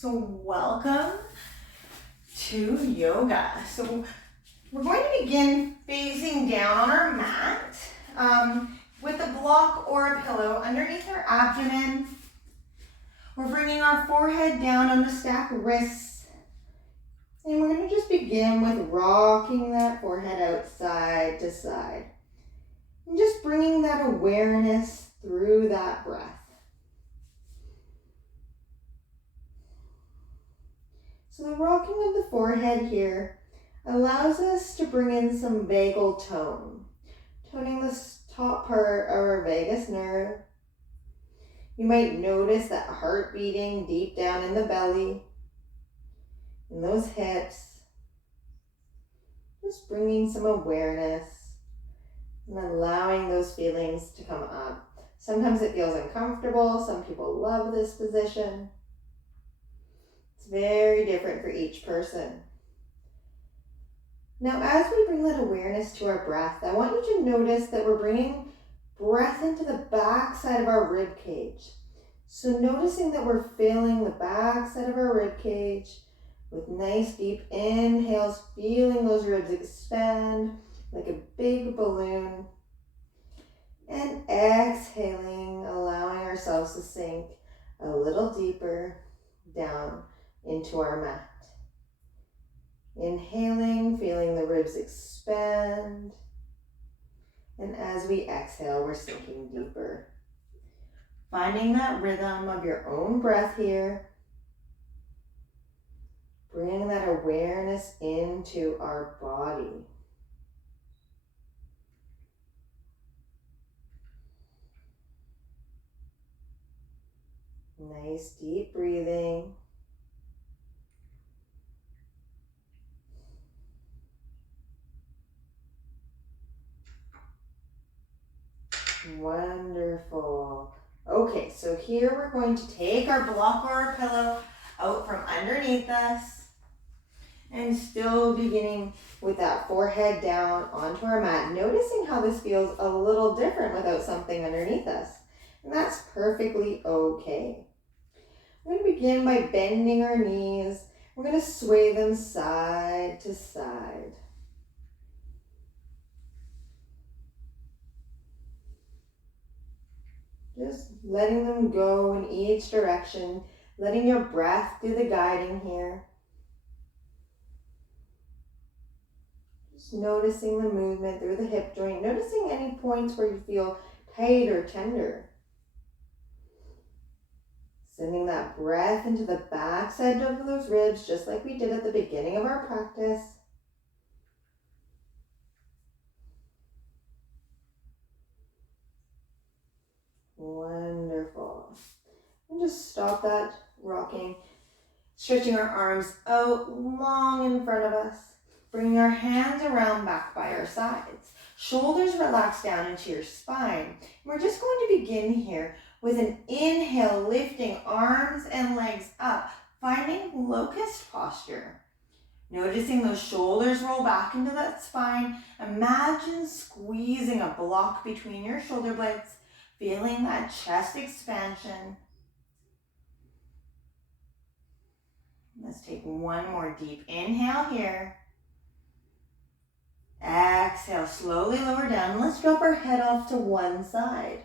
So welcome to yoga. So we're going to begin facing down on our mat with a block or a pillow underneath our abdomen. We're bringing our forehead down on the stacked wrists. And we're going to just begin with rocking that forehead out side to side. And just bringing that awareness through that breath. So the rocking of the forehead here allows us to bring in some vagal tone, toning the top part of our vagus nerve. You might notice that heart beating deep down in the belly, in those hips. Just bringing some awareness and allowing those feelings to come up. Sometimes it feels uncomfortable. Some people love this position. It's very different for each person. Now, as we bring that awareness to our breath, I want you to notice that we're bringing breath into the back side of our rib cage. So noticing that we're filling the back side of our rib cage with nice deep inhales, feeling those ribs expand like a big balloon. And exhaling, allowing ourselves to sink a little deeper down into our mat. Inhaling, feeling the ribs expand. And as we exhale, we're sinking deeper. Finding that rhythm of your own breath here. Bringing that awareness into our body. Nice deep breathing. Wonderful. Okay, so here we're going to take our block or our pillow out from underneath us and still beginning with that forehead down onto our mat, noticing how this feels a little different without something underneath us. And that's perfectly okay. We're going to begin by bending our knees. We're going to sway them side to side. Just letting them go in each direction, letting your breath do the guiding here. Just noticing the movement through the hip joint, noticing any points where you feel tight or tender. Sending that breath into the back side of those ribs, just like we did at the beginning of our practice. Wonderful. And just stop that rocking, stretching our arms out long in front of us, bringing our hands around back by our sides. Shoulders relax down into your spine. We're just going to begin here with an inhale, lifting arms and legs up, finding locust posture. Noticing those shoulders roll back into that spine. Imagine squeezing a block between your shoulder blades, feeling that chest expansion. Let's take one more deep inhale here. Exhale, slowly lower down. Let's drop our head off to one side.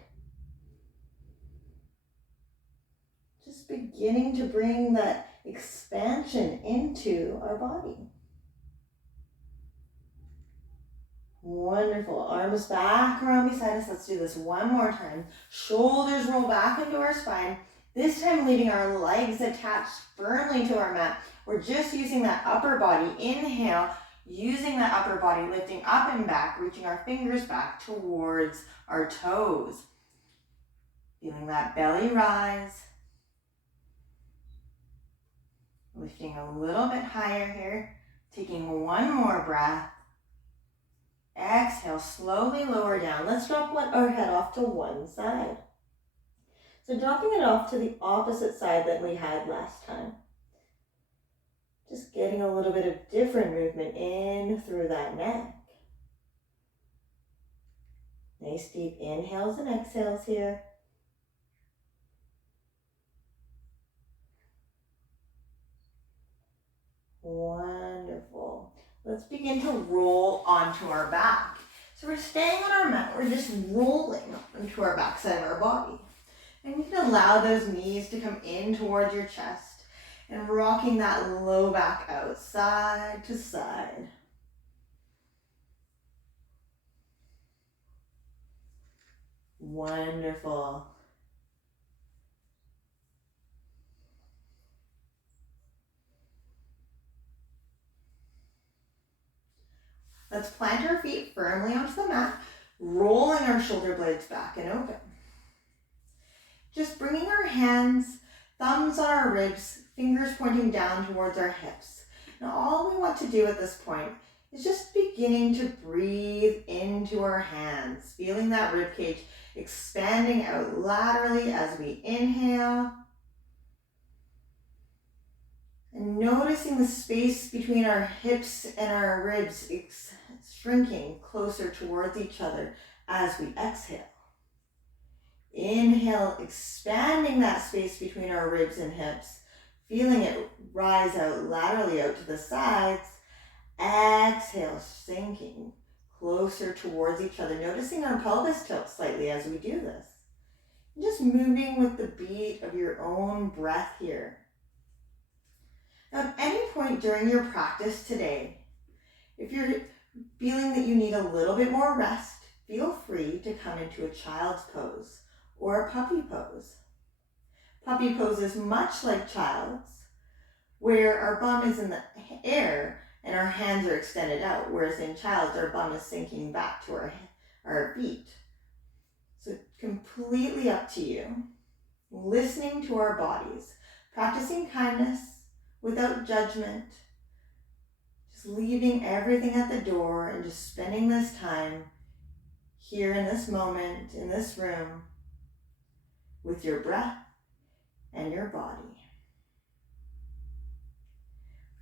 Just beginning to bring that expansion into our body. Wonderful. Arms back around beside us. Let's do this one more time. Shoulders roll back into our spine. This time leaving our legs attached firmly to our mat. We're just using that upper body. Inhale, using that upper body, lifting up and back, reaching our fingers back towards our toes. Feeling that belly rise. Lifting a little bit higher here. Taking one more breath. Exhale, slowly lower down. Let's drop our head off to one side. So dropping it off to the opposite side that we had last time. Just getting a little bit of different movement in through that neck. Nice deep inhales and exhales here. Wonderful. Let's begin to roll onto our back. So we're staying on our mat, we're just rolling onto our backside of our body. And you can allow those knees to come in towards your chest and rocking that low back out side to side. Wonderful. Let's plant our feet firmly onto the mat, rolling our shoulder blades back and open. Just bringing our hands, thumbs on our ribs, fingers pointing down towards our hips. Now all we want to do at this point is just beginning to breathe into our hands, feeling that rib cage expanding out laterally as we inhale. And noticing the space between our hips and our ribs shrinking closer towards each other as we exhale. Inhale, expanding that space between our ribs and hips, feeling it rise out laterally out to the sides. Exhale, sinking closer towards each other, noticing our pelvis tilt slightly as we do this. Just moving with the beat of your own breath here. Now, at any point during your practice today, if you're feeling that you need a little bit more rest, feel free to come into a child's pose or a puppy pose. Puppy pose is much like child's, where our bum is in the air and our hands are extended out, whereas in child's, our bum is sinking back to our feet. So completely up to you. Listening to our bodies, practicing kindness without judgment, just leaving everything at the door and just spending this time here in this moment, in this room, with your breath and your body.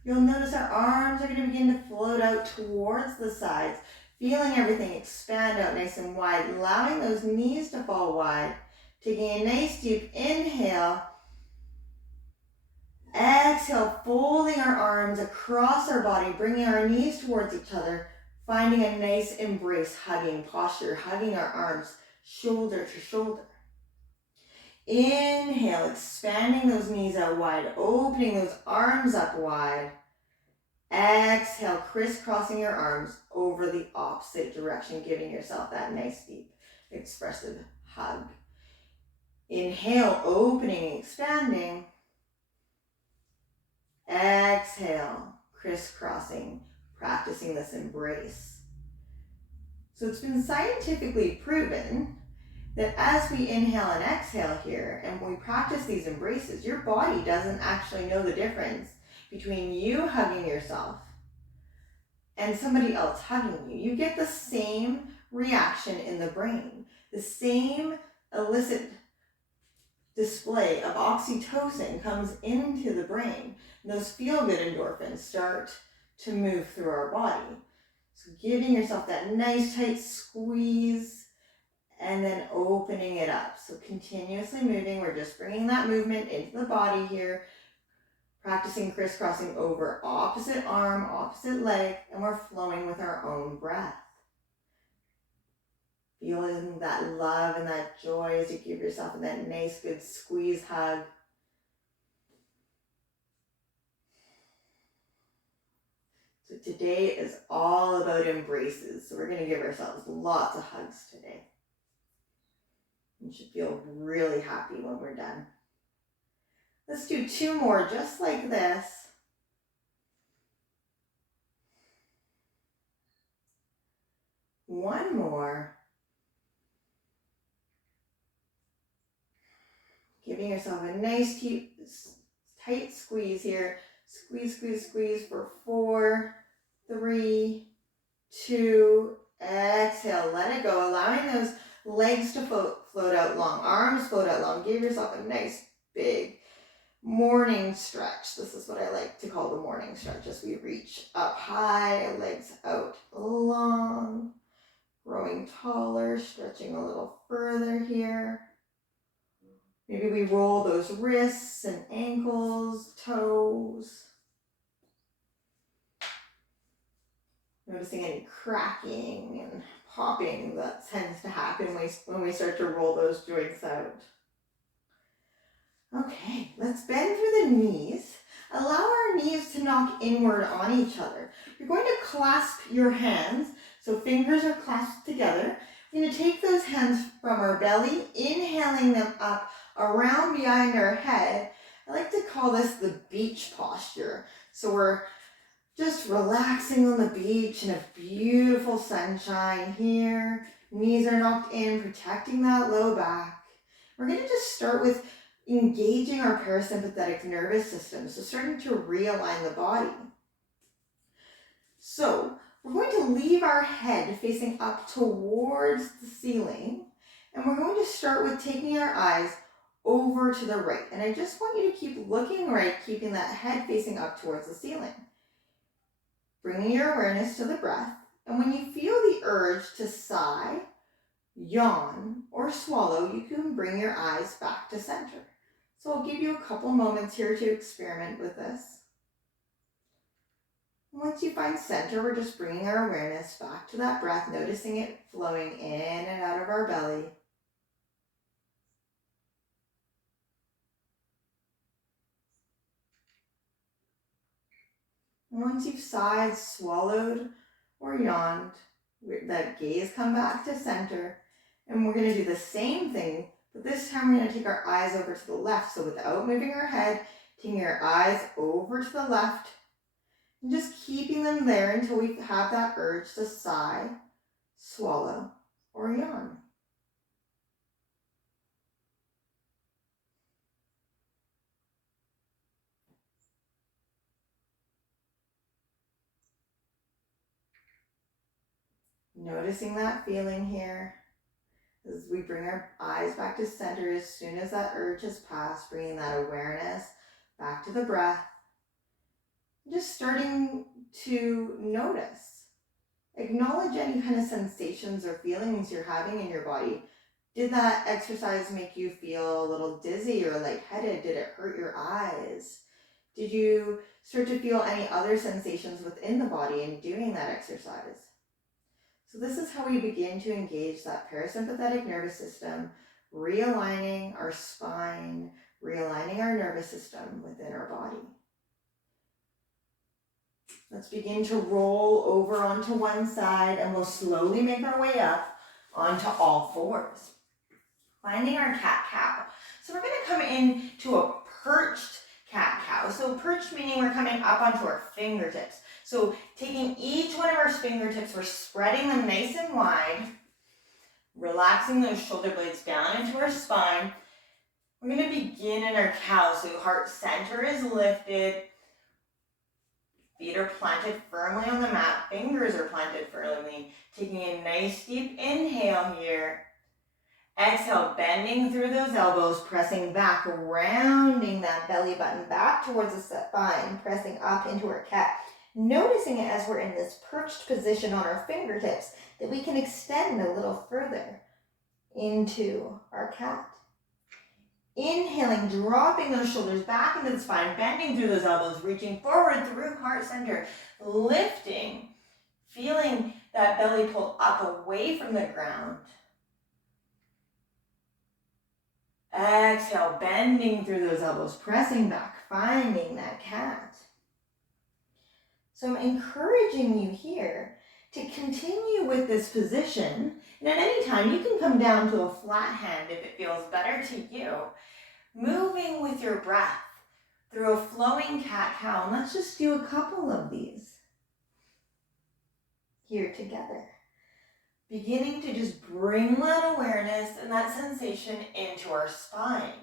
You'll notice our arms are going to begin to float out towards the sides, feeling everything expand out nice and wide, allowing those knees to fall wide. Taking a nice deep inhale. Exhale, folding our arms across our body, bringing our knees towards each other, finding a nice embrace, hugging posture, hugging our arms shoulder to shoulder. Inhale, expanding those knees out wide, opening those arms up wide. Exhale, crisscrossing your arms over the opposite direction, giving yourself that nice, deep, expressive hug. Inhale, opening, expanding. Exhale, crisscrossing, practicing this embrace. So it's been scientifically proven that as we inhale and exhale here, and when we practice these embraces, your body doesn't actually know the difference between you hugging yourself and somebody else hugging you. You get the same reaction in the brain, the same illicit display of oxytocin comes into the brain. And those feel-good endorphins start to move through our body. So giving yourself that nice tight squeeze and then opening it up. So continuously moving. We're just bringing that movement into the body here, practicing crisscrossing over opposite arm, opposite leg, and we're flowing with our own breath. Feeling that love and that joy as you give yourself that nice, good squeeze hug. So today is all about embraces. So we're going to give ourselves lots of hugs today. You should feel really happy when we're done. Let's do 2 more just like this. One more. Giving yourself a nice tight squeeze here. Squeeze, squeeze, squeeze for 4, 3, 2, exhale, let it go. Allowing those legs to float out long, arms float out long. Give yourself a nice big morning stretch. This is what I like to call the morning stretch as we reach up high, legs out long, growing taller, stretching a little further here. Maybe we roll those wrists and ankles, toes. noticing any cracking and popping that tends to happen when we start to roll those joints out. Okay, let's bend through the knees. Allow our knees to knock inward on each other. You're going to clasp your hands, so fingers are clasped together. We're going to take those hands from our belly, inhaling them up around behind our head. I like to call this the beach posture. So we're just relaxing on the beach in a beautiful sunshine here. Knees are knocked in, protecting that low back. We're going to just start with engaging our parasympathetic nervous system, so starting to realign the body. So we're going to leave our head facing up towards the ceiling, and we're going to start with taking our eyes over to the right. And I just want you to keep looking right, keeping that head facing up towards the ceiling. Bringing your awareness to the breath, and when you feel the urge to sigh, yawn, or swallow, you can bring your eyes back to center. So I'll give you a couple moments here to experiment with this. Once you find center, we're just bringing our awareness back to that breath, noticing it flowing in and out of our belly. And once you've sighed, swallowed, or yawned, that gaze come back to center. And we're going to do the same thing, but this time we're going to take our eyes over to the left. So without moving our head, taking our eyes over to the left, and just keeping them there until we have that urge to sigh, swallow, or yawn. Noticing that feeling here as we bring our eyes back to center as soon as that urge has passed, bringing that awareness back to the breath. Just starting to notice. Acknowledge any kind of sensations or feelings you're having in your body. Did that exercise make you feel a little dizzy or lightheaded? Did it hurt your eyes? Did you start to feel any other sensations within the body in doing that exercise? So this is how we begin to engage that parasympathetic nervous system, realigning our spine, realigning our nervous system within our body. Let's begin to roll over onto one side, and we'll slowly make our way up onto all fours. Finding our cat-cow. So we're going to come into a perched cat-cow. So perched meaning we're coming up onto our fingertips. So taking each one of our fingertips, we're spreading them nice and wide, relaxing those shoulder blades down into our spine. We're going to begin in our cow. So heart center is lifted. Feet are planted firmly on the mat. Fingers are planted firmly. Taking a nice deep inhale here. Exhale, bending through those elbows, pressing back, rounding that belly button back towards the spine, pressing up into our cat. Noticing it as we're in this perched position on our fingertips, that we can extend a little further into our cat. Inhaling, dropping those shoulders back into the spine, bending through those elbows, reaching forward through heart center, lifting, feeling that belly pull up away from the ground. Exhale, bending through those elbows, pressing back, finding that cat. So I'm encouraging you here to continue with this position. And at any time, you can come down to a flat hand if it feels better to you. Moving with your breath through a flowing cat-cow. And let's just do a couple of these here together. Beginning to just bring that awareness and that sensation into our spine.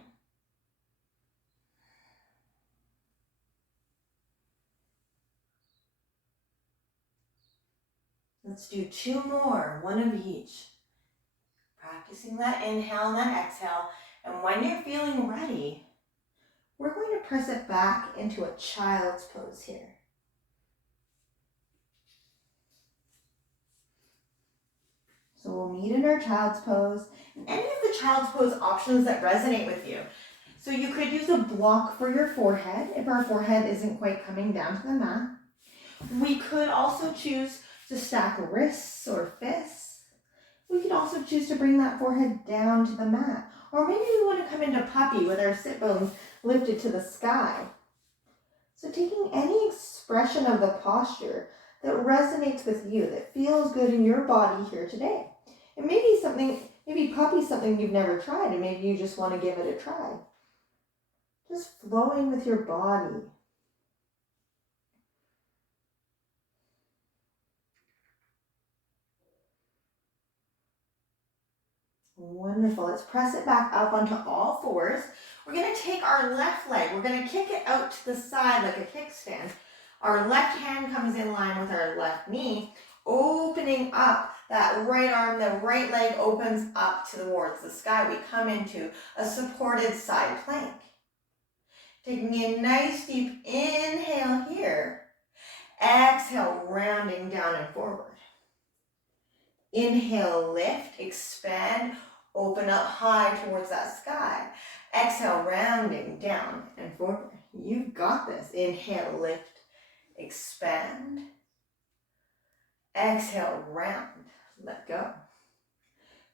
Let's do two more, one of each. Practicing that inhale and that exhale. And when you're feeling ready, we're going to press it back into a child's pose here. So we'll meet in our child's pose. And any of the child's pose options that resonate with you. So you could use a block for your forehead if our forehead isn't quite coming down to the mat. We could also choose to stack wrists or fists. We could also choose to bring that forehead down to the mat. Or maybe we want to come into puppy with our sit bones lifted to the sky. So taking any expression of the posture that resonates with you, that feels good in your body here today. It may be something, maybe puppy's something you've never tried, and maybe you just want to give it a try. Just flowing with your body. Wonderful. Let's press it back up onto all fours. We're going to take our left leg. We're going to kick it out to the side like a kickstand. Our left hand comes in line with our left knee, opening up that right arm. The right leg opens up towards the sky. We come into a supported side plank. Taking a nice deep inhale here. Exhale, rounding down and forward. Inhale, lift, expand, open up high towards that sky. Exhale, rounding down and forward. You've got this. Inhale, lift, expand. Exhale, round, let go.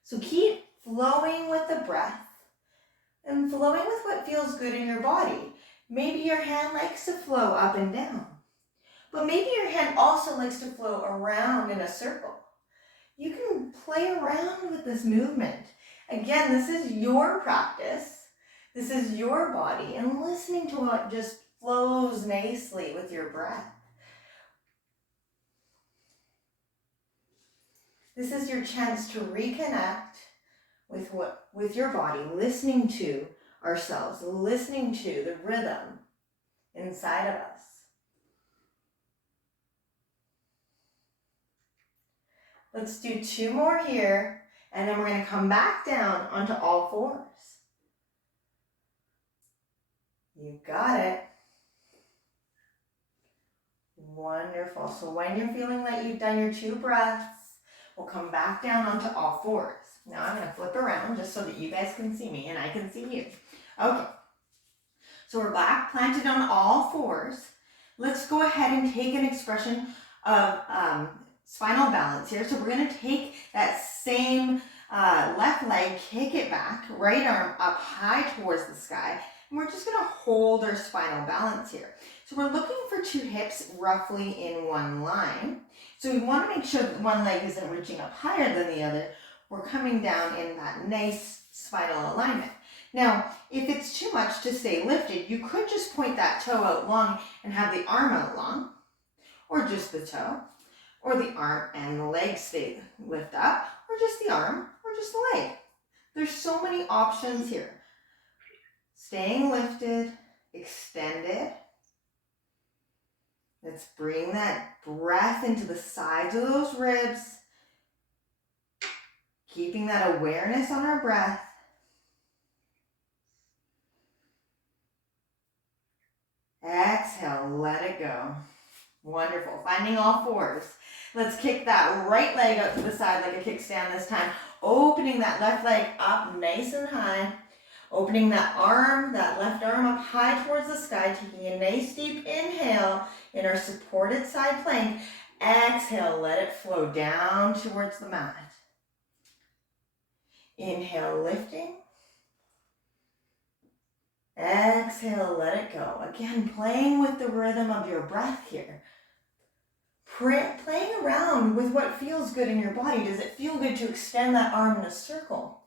So keep flowing with the breath and flowing with what feels good in your body. Maybe your hand likes to flow up and down, but maybe your hand also likes to flow around in a circle. You can play around with this movement. Again, this is your practice. This is your body, and listening to what just flows nicely with your breath. This is your chance to reconnect with your body, listening to ourselves, listening to the rhythm inside of us. Let's do 2 more here, and then we're going to come back down onto all fours. You got it. Wonderful. So when you're feeling like you've done your 2 breaths, we'll come back down onto all fours. Now I'm going to flip around just so that you guys can see me and I can see you. Okay. So we're back planted on all fours. Let's go ahead and take an expression of spinal balance here. So we're going to take that same left leg, kick it back, right arm up high towards the sky, and we're just going to hold our spinal balance here. So we're looking for 2 hips roughly in one line. So we want to make sure that one leg isn't reaching up higher than the other. We're coming down in that nice spinal alignment. Now, if it's too much to stay lifted, you could just point that toe out long and have the arm out long, or just the toe, or the arm and the leg stay lift up, or just the arm, or just the leg. There's so many options here. Staying lifted, extended. Let's bring that breath into the sides of those ribs, keeping that awareness on our breath. Exhale, let it go. Wonderful. Finding all fours. Let's kick that right leg out to the side like a kickstand this time. Opening that left leg up nice and high. Opening that arm, that left arm up high towards the sky. Taking a nice deep inhale in our supported side plank. Exhale, let it flow down towards the mat. Inhale, lifting. Exhale, let it go. Again, playing with the rhythm of your breath here. Playing around with what feels good in your body. Does it feel good to extend that arm in a circle?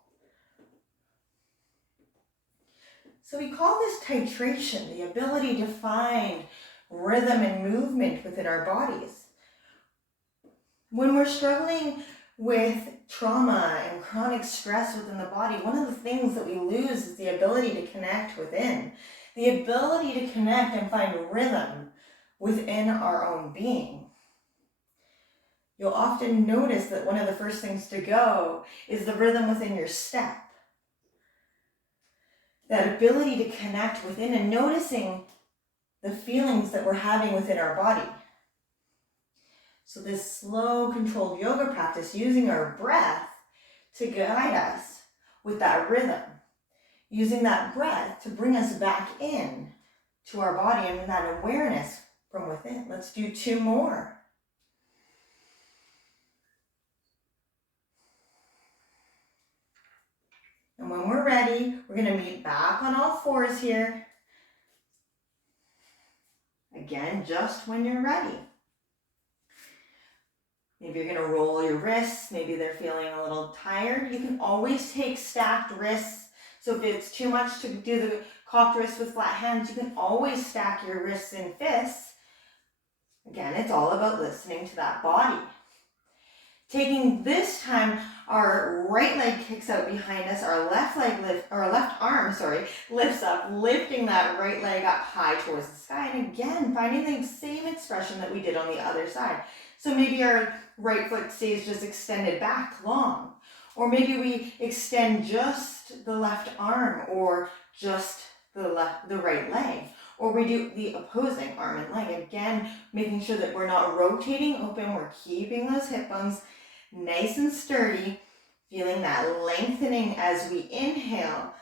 So we call this titration, the ability to find rhythm and movement within our bodies. When we're struggling with trauma and chronic stress within the body, one of the things that we lose is the ability to connect within, the ability to connect and find rhythm within our own being. You'll often notice that one of the first things to go is the rhythm within your step. That ability to connect within and noticing the feelings that we're having within our body. So this slow, controlled yoga practice, using our breath to guide us with that rhythm. Using that breath to bring us back in to our body and that awareness from within. Let's do 2 more. And when we're ready, we're going to meet back on all fours here. Again, just when you're ready. Maybe you're going to roll your wrists. Maybe they're feeling a little tired. You can always take stacked wrists. So if it's too much to do the cocked wrists with flat hands, you can always stack your wrists in fists. Again, it's all about listening to that body. Taking this time, our right leg kicks out behind us, our left arm lifts up, lifting that right leg up high towards the sky. And again, finding the same expression that we did on the other side. So maybe our right foot stays just extended back long. Or maybe we extend just the left arm or just the right leg. Or we do the opposing arm and leg. Again, making sure that we're not rotating open, we're keeping those hip bones nice and sturdy, feeling that lengthening as we inhale,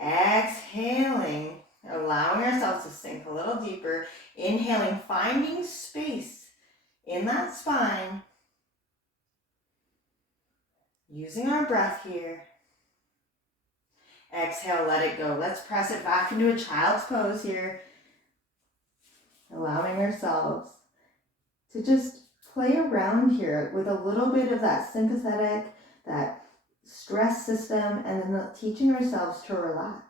exhaling, allowing ourselves to sink a little deeper, inhaling, finding space in that spine, using our breath here. Exhale, let it go. Let's press it back into a child's pose here, allowing ourselves to just play around here with a little bit of that sympathetic, that stress system, and then teaching ourselves to relax.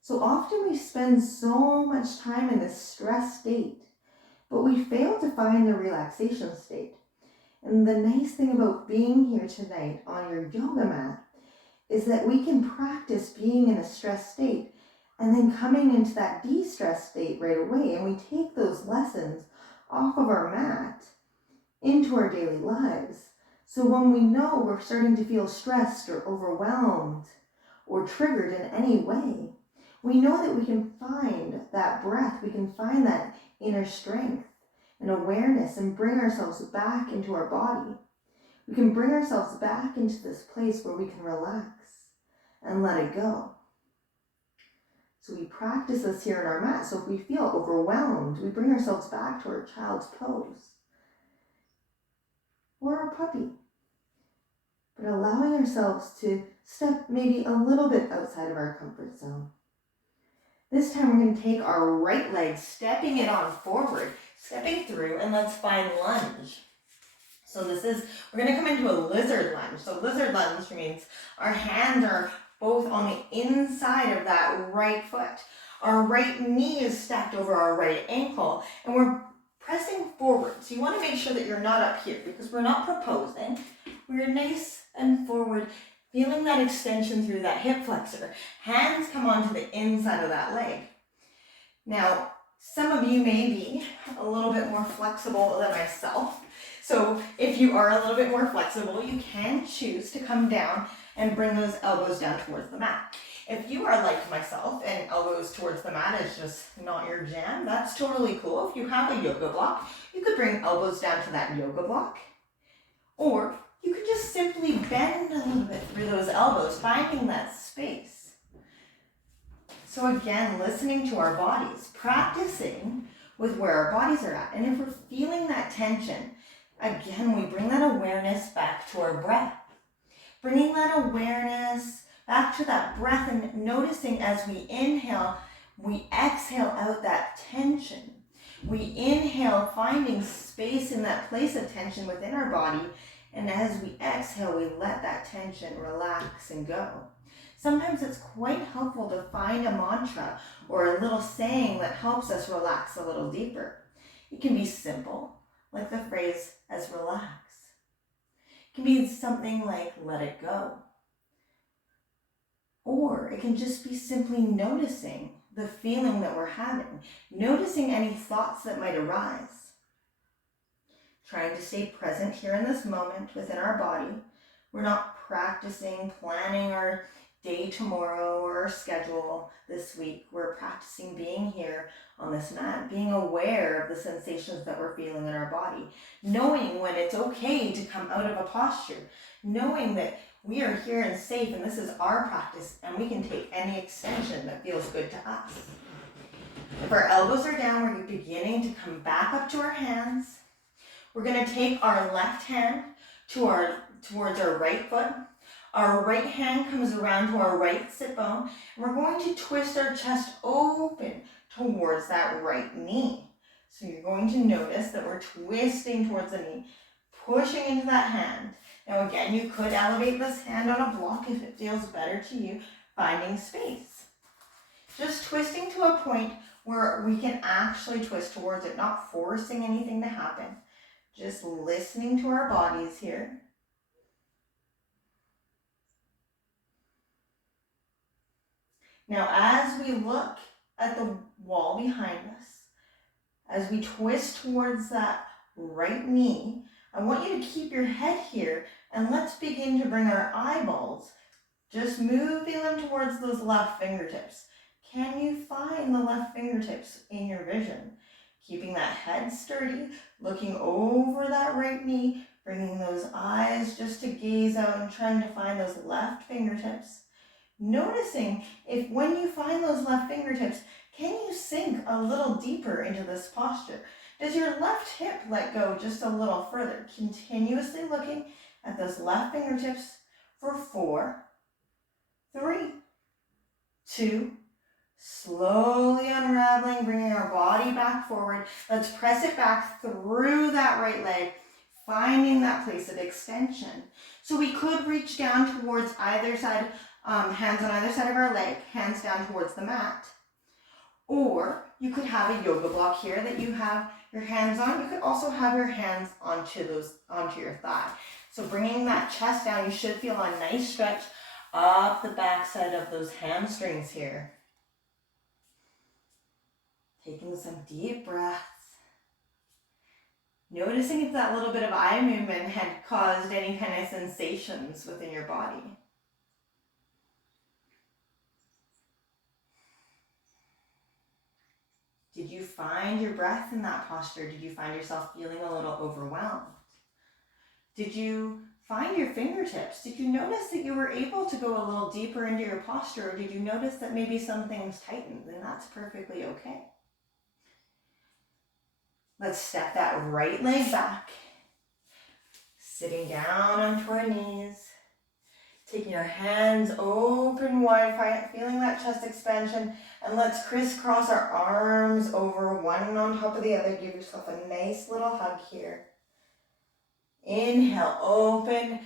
So often we spend so much time in this stress state, but we fail to find the relaxation state. And the nice thing about being here tonight on your yoga mat is that we can practice being in a stress state and then coming into that de-stress state right away. And we take those lessons off of our mat into our daily lives. So when we know we're starting to feel stressed or overwhelmed or triggered in any way, we know that we can find that breath, we can find that inner strength and awareness and bring ourselves back into our body. We can bring ourselves back into this place where we can relax and let it go. So we practice this here in our mat. So if we feel overwhelmed, we bring ourselves back to our child's pose or our puppy. But allowing ourselves to step maybe a little bit outside of our comfort zone. This time we're going to take our right leg, stepping it on forward, stepping through, and let's find lunge. So we're going to come into a lizard lunge. So lizard lunge means our hands are both on the inside of that right foot. Our right knee is stacked over our right ankle, and we're pressing forward. So you want to make sure that you're not up here because we're not proposing. We're nice and forward, feeling that extension through that hip flexor. Hands come onto the inside of that leg. Now, some of you may be a little bit more flexible than myself. So if you are a little bit more flexible, you can choose to come down and bring those elbows down towards the mat. If you are like myself and elbows towards the mat is just not your jam, that's totally cool. If you have a yoga block, you could bring elbows down to that yoga block. Or you could just simply bend a little bit through those elbows, finding that space. So again, listening to our bodies, practicing with where our bodies are at. And if we're feeling that tension, again, we bring that awareness back to our breath. Bringing that awareness back to that breath and noticing as we inhale, we exhale out that tension. We inhale, finding space in that place of tension within our body. And as we exhale, we let that tension relax and go. Sometimes it's quite helpful to find a mantra or a little saying that helps us relax a little deeper. It can be simple, like the phrase, as relax. It can be something like, let it go. Or it can just be simply noticing the feeling that we're having, noticing any thoughts that might arise. Trying to stay present here in this moment within our body. We're not practicing, planning our day tomorrow or our schedule this week. We're practicing being here on this mat, being aware of the sensations that we're feeling in our body, knowing when it's okay to come out of a posture, knowing that we are here and safe and this is our practice and we can take any extension that feels good to us. If our elbows are down, we're beginning to come back up to our hands. We're going to take our left hand towards our right foot. Our right hand comes around to our right sit bone, and we're going to twist our chest open towards that right knee. So you're going to notice that we're twisting towards the knee, pushing into that hand. Now again, you could elevate this hand on a block if it feels better to you, finding space. Just twisting to a point where we can actually twist towards it, not forcing anything to happen. Just listening to our bodies here. Now, as we look at the wall behind us, as we twist towards that right knee, I want you to keep your head here, and let's begin to bring our eyeballs, just moving them towards those left fingertips. Can you find the left fingertips in your vision? Keeping that head sturdy, looking over that right knee, bringing those eyes just to gaze out and trying to find those left fingertips. Noticing if when you find those left fingertips, can you sink a little deeper into this posture? Does your left hip let go just a little further? Continuously looking at those left fingertips for 4, 3, 2, slowly unraveling, bringing our body back forward. Let's press it back through that right leg, finding that place of extension. So we could reach down towards either side, hands on either side of our leg, hands down towards the mat. Or you could have a yoga block here that you have your hands on. You could also have your hands onto your thigh. So bringing that chest down, you should feel a nice stretch up the backside of those hamstrings here. Taking some deep breaths. Noticing if that little bit of eye movement had caused any kind of sensations within your body. Did you find your breath in that posture? Did you find yourself feeling a little overwhelmed? Did you find your fingertips? Did you notice that you were able to go a little deeper into your posture, or did you notice that maybe some things tightened? And that's perfectly okay. Let's step that right leg back, sitting down onto our knees, taking our hands open wide, feeling that chest expansion, and let's crisscross our arms over one on top of the other. Give yourself a nice little hug here. Inhale, open.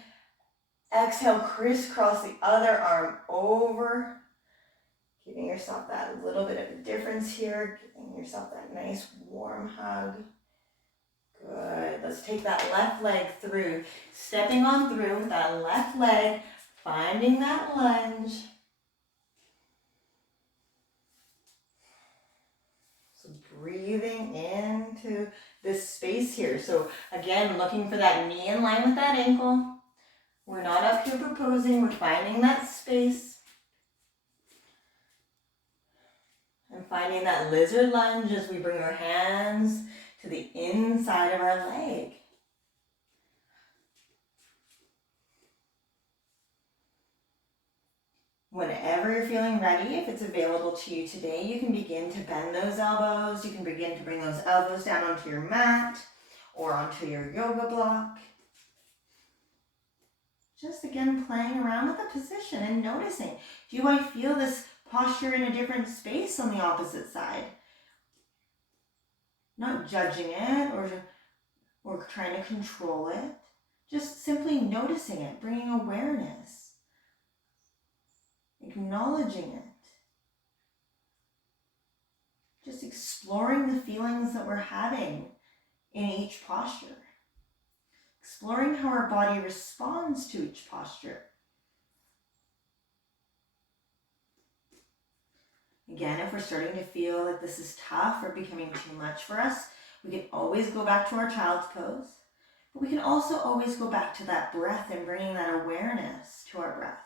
Exhale, crisscross the other arm over. Giving yourself that little bit of a difference here. Giving yourself that nice warm hug. Good. Let's take that left leg through. Stepping on through with that left leg. Finding that lunge. So breathing into this space here. So again, looking for that knee in line with that ankle. We're not up here proposing. We're finding that space. And finding that lizard lunge as we bring our hands to the inside of our leg. Whenever you're feeling ready, if it's available to you today, you can begin to bend those elbows. You can begin to bring those elbows down onto your mat or onto your yoga block. Just again, playing around with the position and noticing, do I feel this posture in a different space on the opposite side? Not judging it or trying to control it. Just simply noticing it, bringing awareness. Acknowledging it. Just exploring the feelings that we're having in each posture. Exploring how our body responds to each posture. Again, if we're starting to feel that this is tough or becoming too much for us, we can always go back to our child's pose. But we can also always go back to that breath and bringing that awareness to our breath.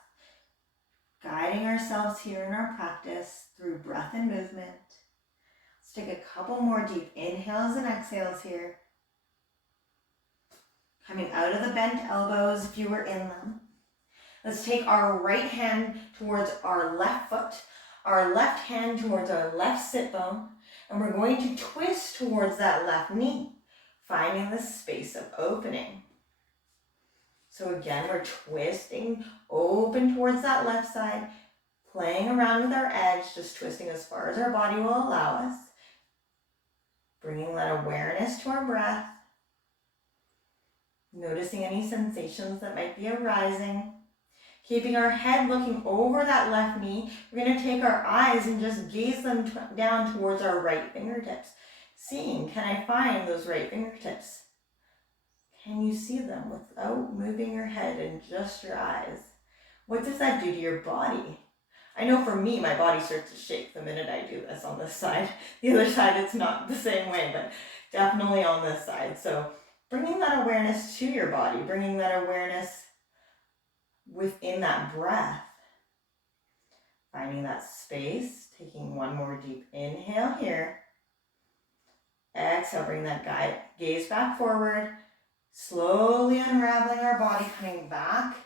Guiding ourselves here in our practice through breath and movement. Let's take a couple more deep inhales and exhales here. Coming out of the bent elbows if you were in them. Let's take our right hand towards our left foot, our left hand towards our left sit bone, and we're going to twist towards that left knee, finding the space of opening. So again, we're twisting Open towards that left side, playing around with our edge, just twisting as far as our body will allow us. Bringing that awareness to our breath. Noticing any sensations that might be arising. Keeping our head looking over that left knee, we're going to take our eyes and just gaze them down towards our right fingertips. Seeing, can I find those right fingertips? Can you see them without moving your head and just your eyes? What does that do to your body? I know for me, my body starts to shake the minute I do this on this side. The other side, it's not the same way, but definitely on this side. So bringing that awareness to your body, bringing that awareness within that breath. Finding that space, taking one more deep inhale here. Exhale, bring that gaze back forward. Slowly unraveling our body, coming back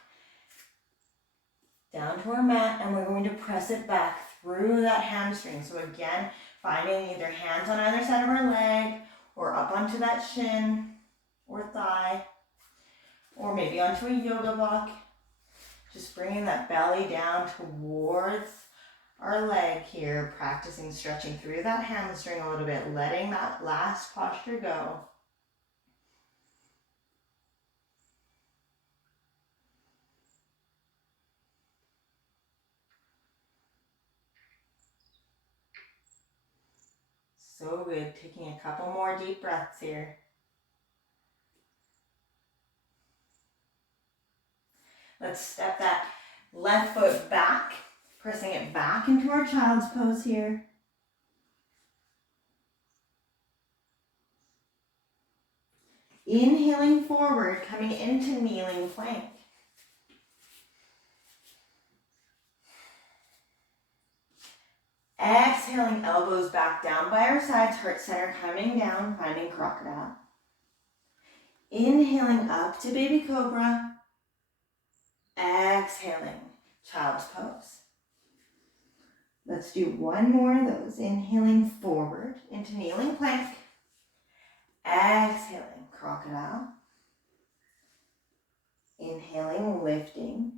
down to our mat, and we're going to press it back through that hamstring. So again, finding either hands on either side of our leg, or up onto that shin or thigh, or maybe onto a yoga block. Just bringing that belly down towards our leg here, practicing stretching through that hamstring a little bit, letting that last posture go. So good. Taking a couple more deep breaths here. Let's step that left foot back, pressing it back into our child's pose here. Inhaling forward, coming into kneeling plank. Exhaling, elbows back down by our sides, heart center coming down, finding crocodile. Inhaling up to baby cobra. Exhaling, child's pose. Let's do one more of those. Inhaling forward into kneeling plank. Exhaling, crocodile. Inhaling, lifting,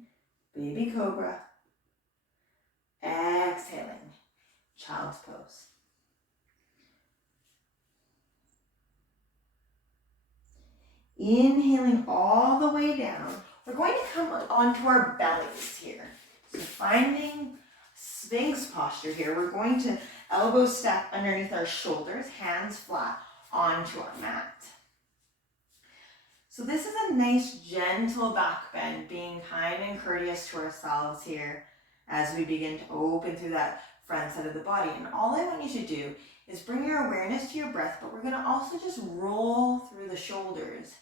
baby cobra. Exhaling, child's pose. Inhaling all the way down. We're going to come onto our bellies here. So finding Sphinx posture here. We're going to elbow stack underneath our shoulders, hands flat onto our mat. So this is a nice gentle back bend, being kind and courteous to ourselves here as we begin to open through that front side of the body. And all I want you to do is bring your awareness to your breath, but we're going to also just roll through the shoulders.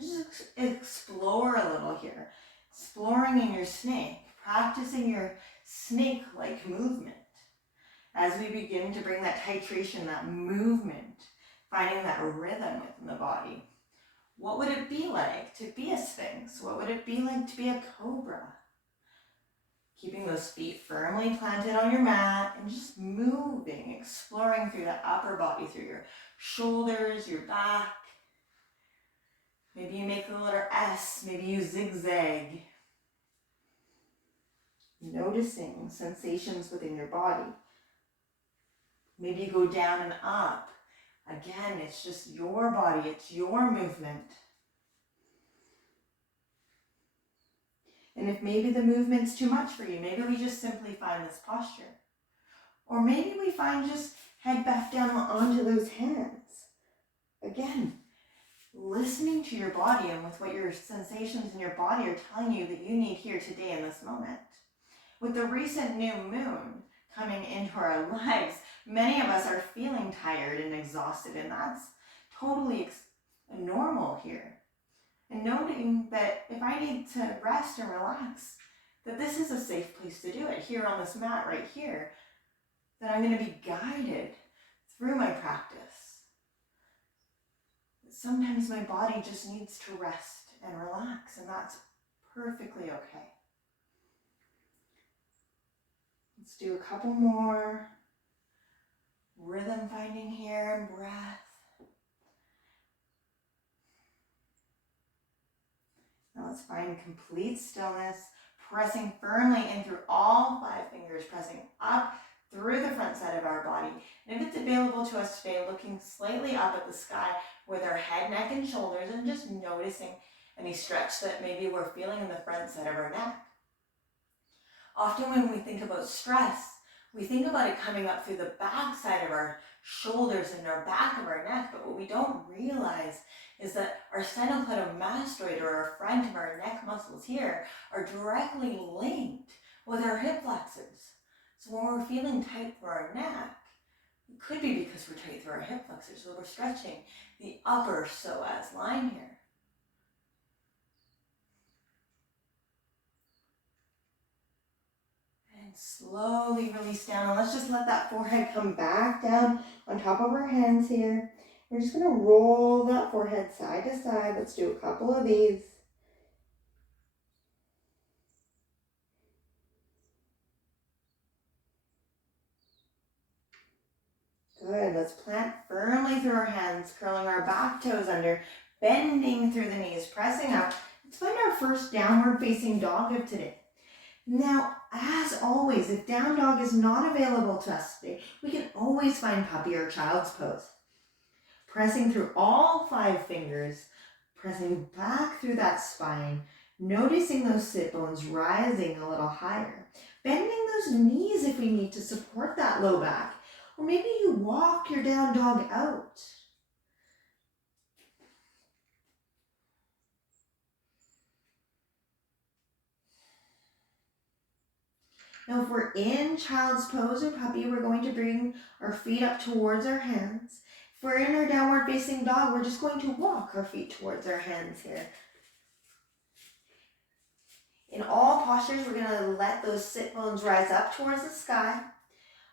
Just explore a little here. Exploring in your snake, practicing your snake-like movement. As we begin to bring that titration, that movement, finding that rhythm within the body. What would it be like to be a sphinx? What would it be like to be a cobra? Keeping those feet firmly planted on your mat and just moving, exploring through the upper body, through your shoulders, your back. Maybe you make the letter S, maybe you zigzag. Noticing sensations within your body. Maybe you go down and up. Again, it's just your body, it's your movement. And if maybe the movement's too much for you, maybe we just simply find this posture. Or maybe we find just head back down onto those hands. Again, listening to your body and with what your sensations in your body are telling you that you need here today in this moment. With the recent new moon coming into our lives, many of us are feeling tired and exhausted, and that's totally normal here. And noting that if I need to rest and relax, that this is a safe place to do it, here on this mat right here, that I'm going to be guided through my practice. Sometimes my body just needs to rest and relax, and that's perfectly okay. Let's do a couple more. Rhythm finding here and breath. Now let's find complete stillness, pressing firmly in through all 5 fingers, pressing up through the front side of our body. And if it's available to us today, looking slightly up at the sky with our head, neck, and shoulders, and just noticing any stretch that maybe we're feeling in the front side of our neck. Often when we think about stress, we think about it coming up through the back side of our shoulders and our back of our neck, but what we don't realize is that our sternocleidomastoid, or our front of our neck muscles here, are directly linked with our hip flexors. So when we're feeling tight through our neck, it could be because we're tight through our hip flexors, so we're stretching the upper psoas line here. And slowly release down, and let's just let that forehead come back down on top of our hands here. We're just going to roll that forehead side to side. Let's do a couple of these. Good. Let's plant firmly through our hands, curling our back toes under, bending through the knees, pressing up. Let's find our first downward facing dog of today. Now, as always, if down dog is not available to us today, we can always find puppy or child's pose. Pressing through all 5 fingers, pressing back through that spine, noticing those sit bones rising a little higher, bending those knees if we need to support that low back. Or maybe you walk your down dog out. Now if we're in child's pose or puppy, we're going to bring our feet up towards our hands. If we're in our downward facing dog, we're just going to walk our feet towards our hands here. In all postures, we're going to let those sit bones rise up towards the sky.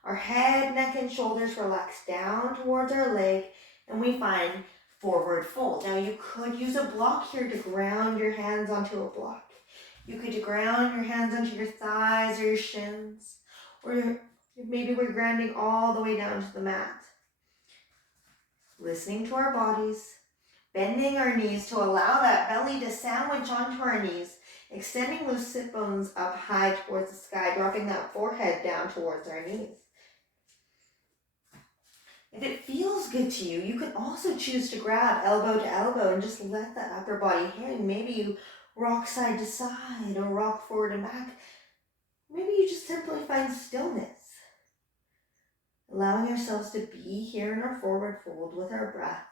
Our head, neck, and shoulders relax down towards our leg, and we find forward fold. Now you could use a block here to ground your hands onto a block. You could ground your hands onto your thighs or your shins, or maybe we're grounding all the way down to the mat. Listening to our bodies, bending our knees to allow that belly to sandwich onto our knees, extending those sit bones up high towards the sky, dropping that forehead down towards our knees. If it feels good to you, you can also choose to grab elbow to elbow and just let that upper body hang. Maybe you rock side to side or rock forward and back. Maybe you just simply find stillness, allowing ourselves to be here in our forward fold with our breath.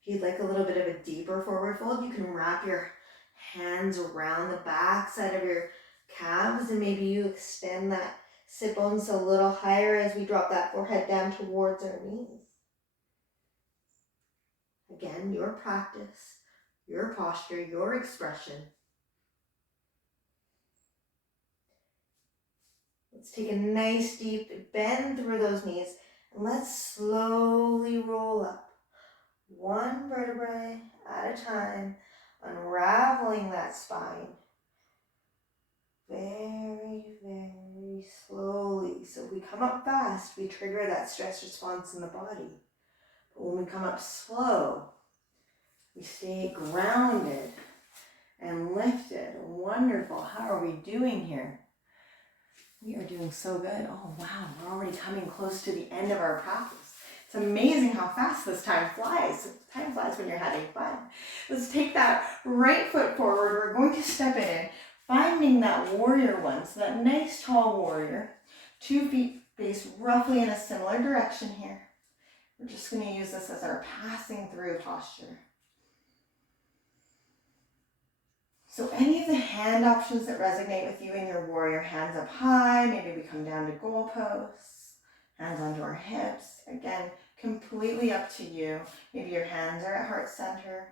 If you'd like a little bit of a deeper forward fold, you can wrap your hands around the back side of your calves, and maybe you extend that sit bones a little higher as we drop that forehead down towards our knees. Again, your practice, your posture, your expression. Let's take a nice deep bend through those knees, and let's slowly roll up, one vertebrae at a time, unraveling that spine. Very, very slowly. So if we come up fast, we trigger that stress response in the body. But when we come up slow, we stay grounded and lifted. Wonderful. How are we doing here? We are doing so good. Oh, wow. We're already coming close to the end of our practice. It's amazing how fast this time flies. Time flies when you're having fun. Let's take that right foot forward. We're going to step it in, finding that warrior one. So that nice tall warrior. 2 feet face roughly in a similar direction here. We're just going to use this as our passing through posture. So any of the hand options that resonate with you in your warrior, hands up high, maybe we come down to goal pose, hands onto our hips. Again, completely up to you. Maybe your hands are at heart center.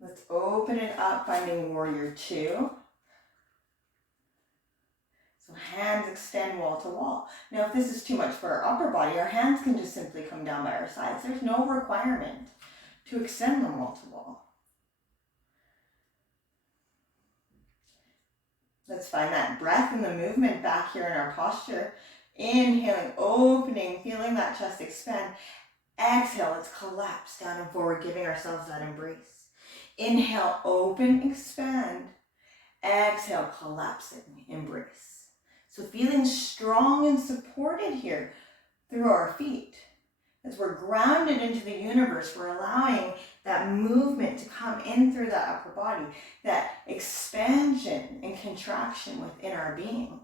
Let's open it up, finding warrior 2. So hands extend wall to wall. Now if this is too much for our upper body, our hands can just simply come down by our sides. There's no requirement to extend them wall to wall. Let's find that breath and the movement back here in our posture. Inhaling, opening, feeling that chest expand. Exhale, let's collapse down and forward, giving ourselves that embrace. Inhale, open, expand. Exhale, collapsing, embrace. So feeling strong and supported here through our feet. As we're grounded into the universe, we're allowing that movement to come in through that upper body, that expansion and contraction within our being.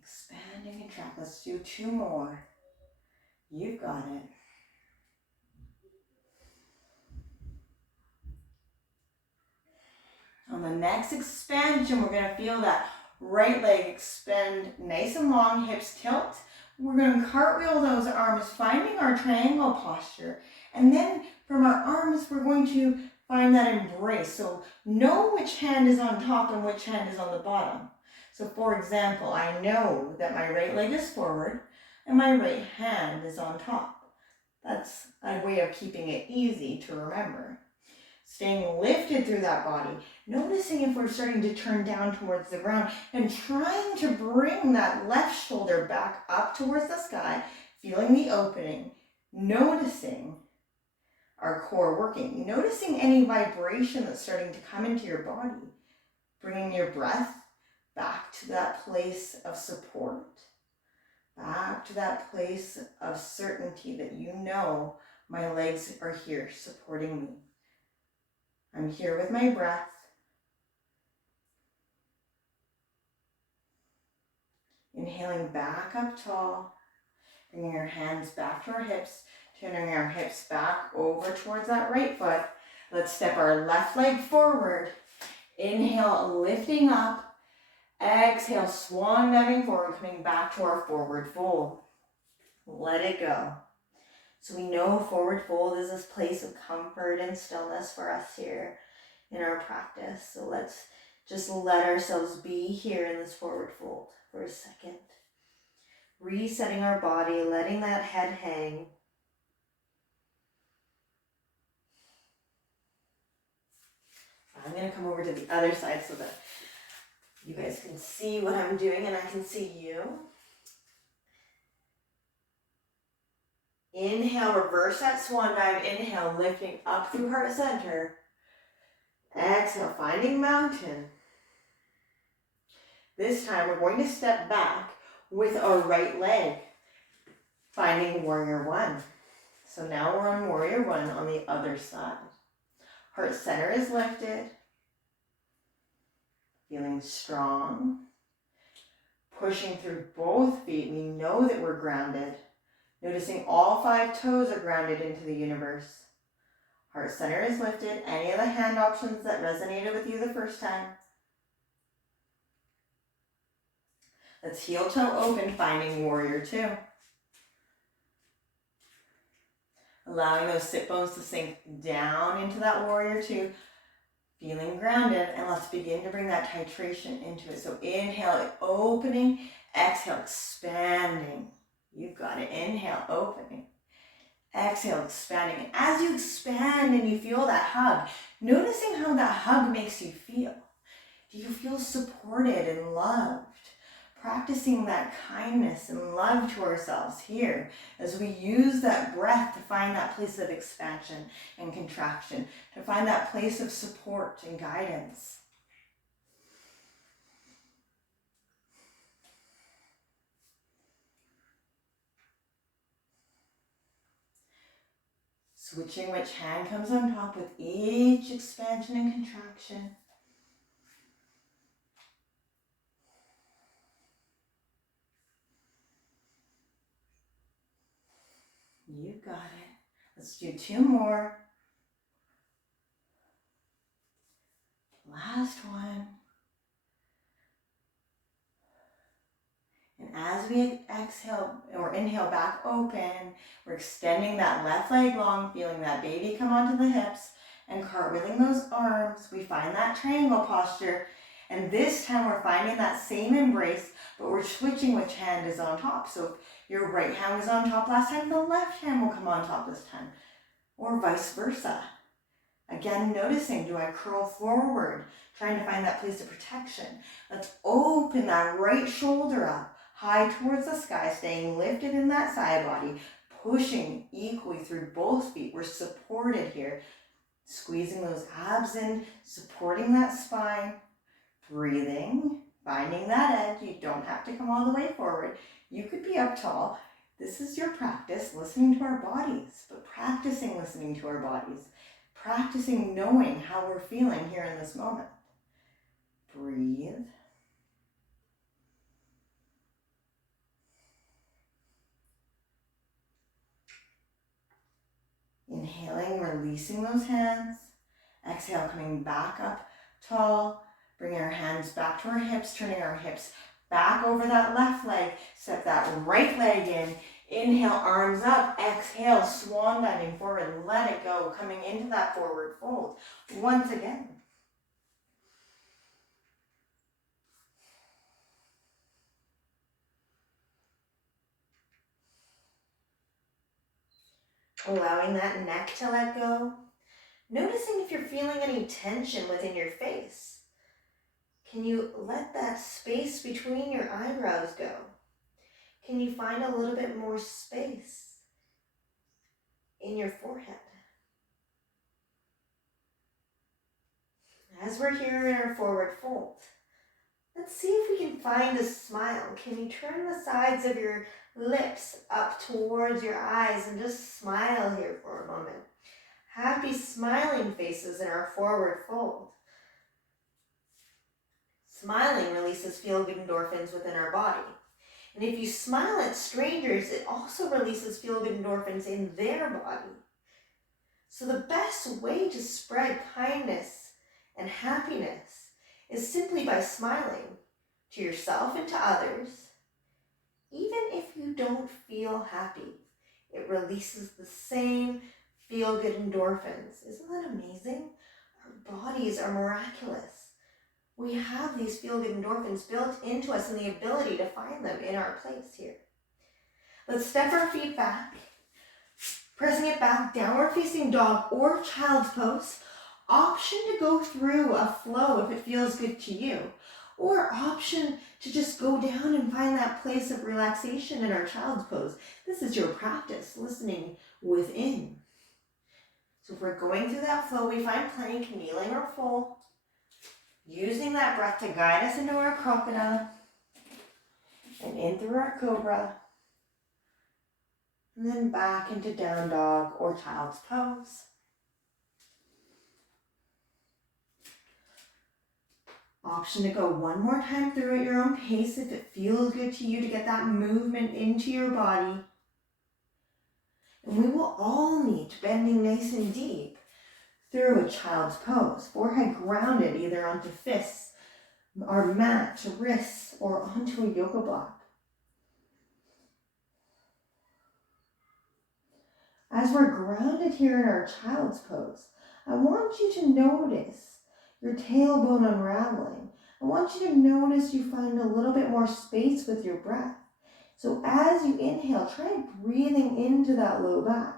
Expand and contract. Let's do 2 more. You've got it. On the next expansion, we're going to feel that right leg extend nice and long, hips tilt. We're going to cartwheel those arms, finding our triangle posture. And then from our arms, we're going to find that embrace. So know which hand is on top and which hand is on the bottom. So for example, I know that my right leg is forward and my right hand is on top. That's a way of keeping it easy to remember. Staying lifted through that body, noticing if we're starting to turn down towards the ground and trying to bring that left shoulder back up towards the sky, feeling the opening, noticing our core working, noticing any vibration that's starting to come into your body, bringing your breath back to that place of support, back to that place of certainty that you know my legs are here supporting me. I'm here with my breath. Inhaling back up tall, bringing our hands back to our hips, turning our hips back over towards that right foot. Let's step our left leg forward. Inhale, lifting up. Exhale, swan diving forward, coming back to our forward fold. Let it go. So we know forward fold is this place of comfort and stillness for us here in our practice. So let's just let ourselves be here in this forward fold for a second. Resetting our body, letting that head hang. I'm going to come over to the other side so that you guys can see what I'm doing and I can see you. Inhale, reverse that swan dive. Inhale, lifting up through heart center. Exhale, finding mountain. This time we're going to step back with our right leg, finding warrior one. So now we're on warrior one on the other side. Heart center is lifted. Feeling strong. Pushing through both feet. We know that we're grounded. Noticing all 5 toes are grounded into the universe. Heart center is lifted. Any of the hand options that resonated with you the first time. Let's heel toe open, finding warrior two. Allowing those sit bones to sink down into that warrior two. Feeling grounded, and let's begin to bring that titration into it. So inhale, opening. Exhale, expanding. You've got it. Inhale, opening. Exhale, expanding. And as you expand and you feel that hug, noticing how that hug makes you feel. Do you feel supported and loved? Practicing that kindness and love to ourselves here as we use that breath to find that place of expansion and contraction, to find that place of support and guidance. Switching which hand comes on top with each expansion and contraction. You got it. Let's do 2 more. Last one. And as we exhale or inhale back open, we're extending that left leg long, feeling that baby come onto the hips and cartwheeling those arms. We find that triangle posture. And this time we're finding that same embrace, but we're switching which hand is on top. So if your right hand was on top last time, the left hand will come on top this time. or vice versa. Again, noticing, do I curl forward, trying to find that place of protection? Let's open that right shoulder up, high towards the sky, staying lifted in that side body, pushing equally through both feet. We're supported here, squeezing those abs in, supporting that spine, breathing, finding that edge. You don't have to come all the way forward. You could be up tall. This is your practice, listening to our bodies, but practicing listening to our bodies, practicing knowing how we're feeling here in this moment. Breathe. Inhaling, releasing those hands. Exhale, coming back up tall. Bringing our hands back to our hips, turning our hips back over that left leg. Step that right leg in. Inhale, arms up. Exhale, swan diving forward. Let it go, coming into that forward fold. Once again. Allowing that neck to let go. Noticing if you're feeling any tension within your face. Can you let that space between your eyebrows go? Can you find a little bit more space in your forehead? As we're here in our forward fold, let's see if we can find a smile. Can you turn the sides of your lips up towards your eyes and just smile here for a moment? Happy smiling faces in our forward fold. Smiling releases feel-good endorphins within our body. And if you smile at strangers, it also releases feel-good endorphins in their body. So the best way to spread kindness and happiness is simply by smiling to yourself and to others. Even if you don't feel happy, it releases the same feel-good endorphins. Isn't that amazing? Our bodies are miraculous. We have these feel-good endorphins built into us and the ability to find them in our place here. Let's step our feet back, pressing it back, downward facing dog or child's pose. Option to go through a flow if it feels good to you, or option to just go down and find that place of relaxation in our child's pose. This is your practice, listening within. So if we're going through that flow, we find plank, kneeling or full. Using that breath to guide us into our crocodile and in through our cobra, and then back into down dog or child's pose. Option to go one more time through at your own pace if it feels good to you to get that movement into your body. And we will all meet bending nice and deep through a child's pose, forehead grounded either onto fists, our mat, wrists, or onto a yoga block. As we're grounded here in our child's pose, I want you to notice your tailbone unraveling. I want you to notice you find a little bit more space with your breath. So as you inhale, try breathing into that low back.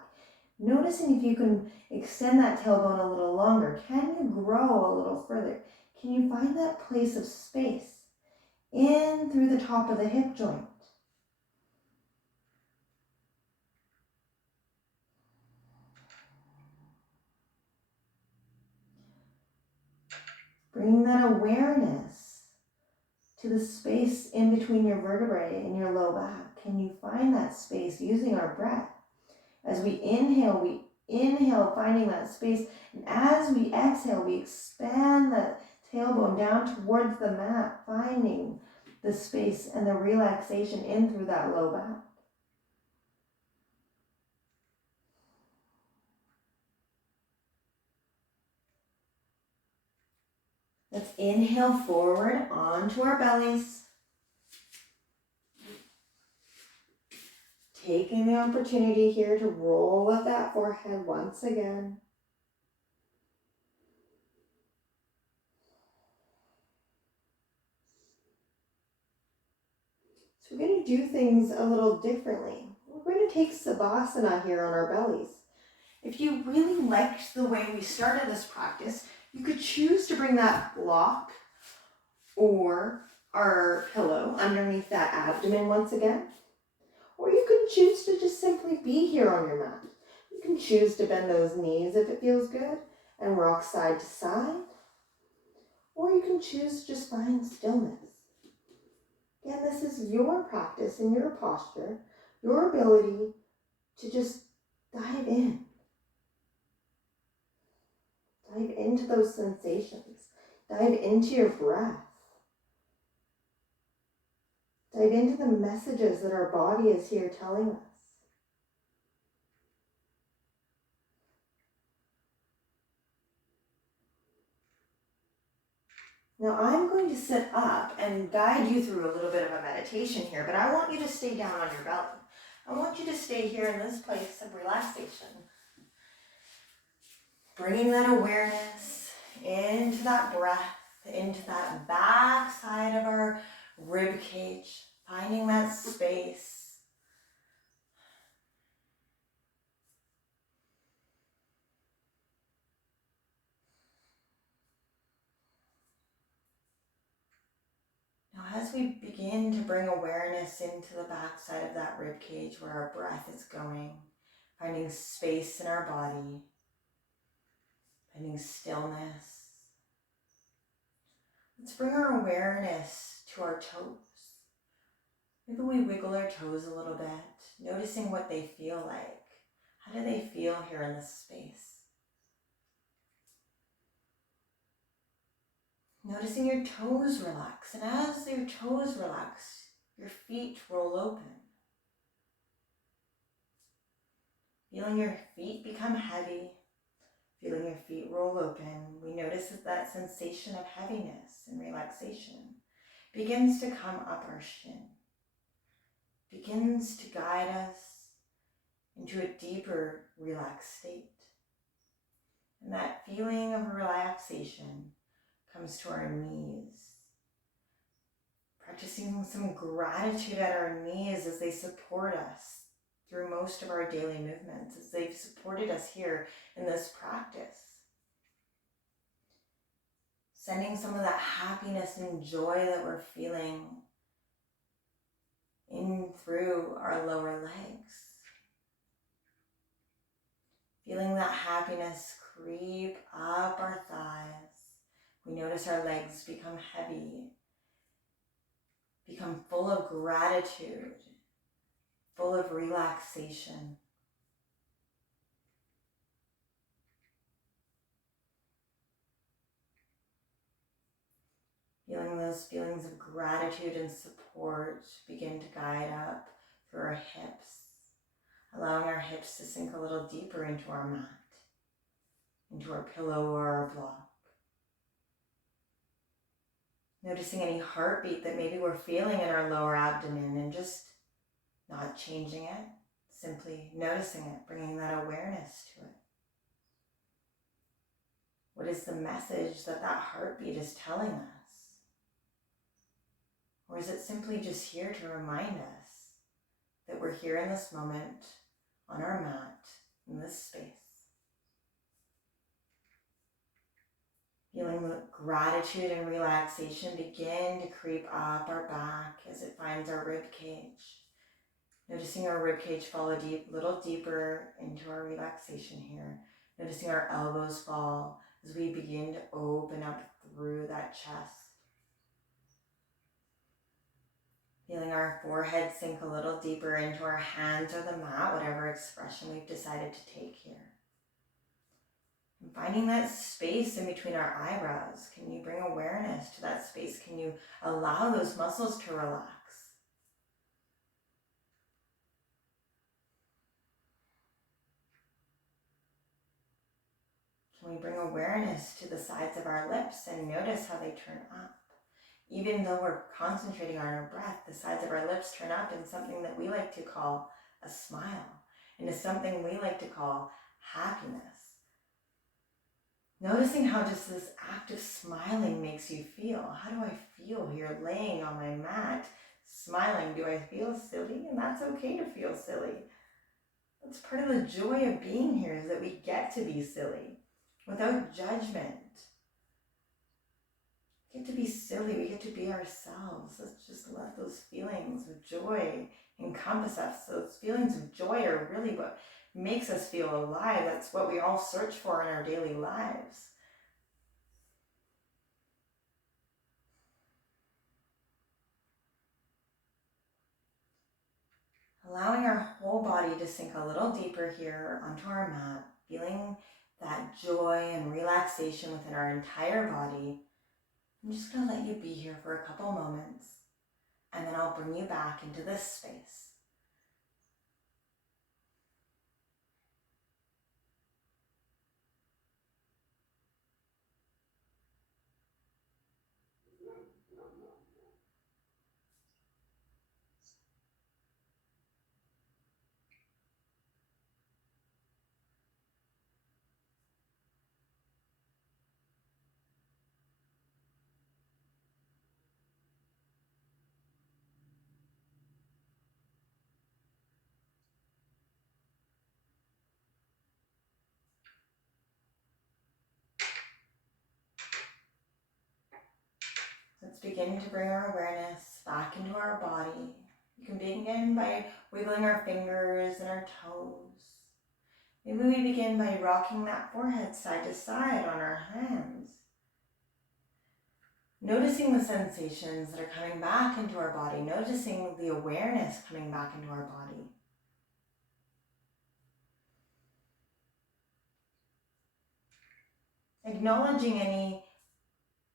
Noticing if you can extend that tailbone a little longer. Can you grow a little further? Can you find that place of space in through the top of the hip joint? Bringing that awareness to the space in between your vertebrae and your low back. Can you find that space using our breath? As we inhale, finding that space. And as we exhale, we expand that tailbone down towards the mat, finding the space and the relaxation in through that low back. Let's inhale forward onto our bellies. Taking the opportunity here to roll up that forehead once again. So we're going to do things a little differently. We're going to take Savasana here on our bellies. If you really liked the way we started this practice, you could choose to bring that block or our pillow underneath that abdomen once again. Or you can choose to just simply be here on your mat. You can choose to bend those knees if it feels good and rock side to side. Or you can choose to just find stillness. Again, this is your practice and your posture, your ability to just dive in. Dive into those sensations. Dive into your breath. Dive into the messages that our body is here telling us. Now I'm going to sit up and guide you through a little bit of a meditation here, but I want you to stay down on your belly. I want you to stay here in this place of relaxation. Bringing that awareness into that breath, into that back side of our rib cage, finding that space. Now, as we begin to bring awareness into the back side of that rib cage where our breath is going, finding space in our body, finding stillness, let's bring our awareness to our toes. Maybe we wiggle our toes a little bit, noticing what they feel like. How do they feel here in this space? Noticing your toes relax, and as your toes relax, your feet roll open. Feeling your feet become heavy, feeling your feet roll open, we notice that sensation of heaviness and relaxation begins to come up our shin, begins to guide us into a deeper relaxed state. And that feeling of relaxation comes to our knees. Practicing some gratitude at our knees as they support us through most of our daily movements, as they've supported us here in this practice. Sending some of that happiness and joy that we're feeling in through our lower legs. Feeling that happiness creep up our thighs. We notice our legs become heavy, become full of gratitude, full of relaxation. Feeling those feelings of gratitude and support begin to guide up through our hips, allowing our hips to sink a little deeper into our mat, into our pillow or our block. Noticing any heartbeat that maybe we're feeling in our lower abdomen and just not changing it, simply noticing it, bringing that awareness to it. What is the message that that heartbeat is telling us? Or is it simply just here to remind us that we're here in this moment, on our mat, in this space? Feeling the gratitude and relaxation begin to creep up our back as it finds our rib cage. Noticing our rib cage fall a little deeper into our relaxation here. Noticing our elbows fall as we begin to open up through that chest. Feeling our forehead sink a little deeper into our hands or the mat, whatever expression we've decided to take here. And finding that space in between our eyebrows. Can you bring awareness to that space? Can you allow those muscles to relax? Can we bring awareness to the sides of our lips and notice how they turn up? Even though we're concentrating on our breath, the sides of our lips turn up in something that we like to call a smile, into something we like to call happiness. Noticing how just this act of smiling makes you feel. How do I feel here laying on my mat, smiling? Do I feel silly? And that's okay to feel silly. That's part of the joy of being here, is that we get to be silly without judgment. We get to be silly, we get to be ourselves. Let's just let those feelings of joy encompass us. Those feelings of joy are really what makes us feel alive. That's what we all search for in our daily lives. Allowing our whole body to sink a little deeper here onto our mat, feeling that joy and relaxation within our entire body. I'm just going to let you be here for a couple moments, and then I'll bring you back into this space. Let's begin to bring our awareness back into our body. You can begin by wiggling our fingers and our toes. Maybe we begin by rocking that forehead side to side on our hands. Noticing the sensations that are coming back into our body, noticing the awareness coming back into our body. Acknowledging any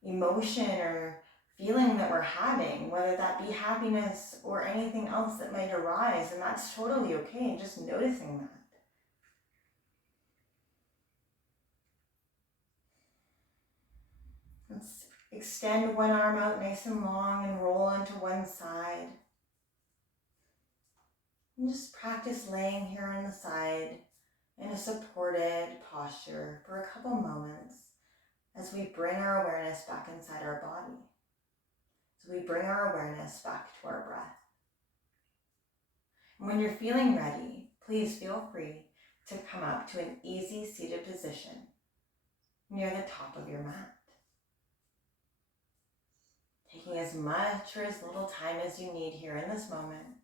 emotion or feeling that we're having, whether that be happiness or anything else that might arise, and that's totally okay, just noticing that. Let's extend one arm out nice and long and roll onto one side. And just practice laying here on the side in a supported posture for a couple moments as we bring our awareness back inside our body. So we bring our awareness back to our breath. And when you're feeling ready, please feel free to come up to an easy seated position near the top of your mat. Taking as much or as little time as you need here in this moment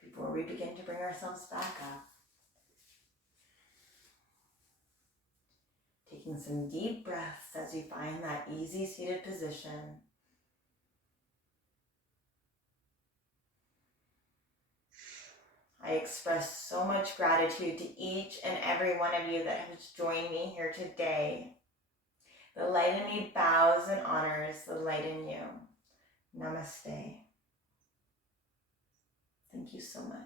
before we begin to bring ourselves back up. Taking some deep breaths as you find that easy seated position. I express so much gratitude to each and every one of you that has joined me here today. The light in me bows and honors the light in you. Namaste. Thank you so much.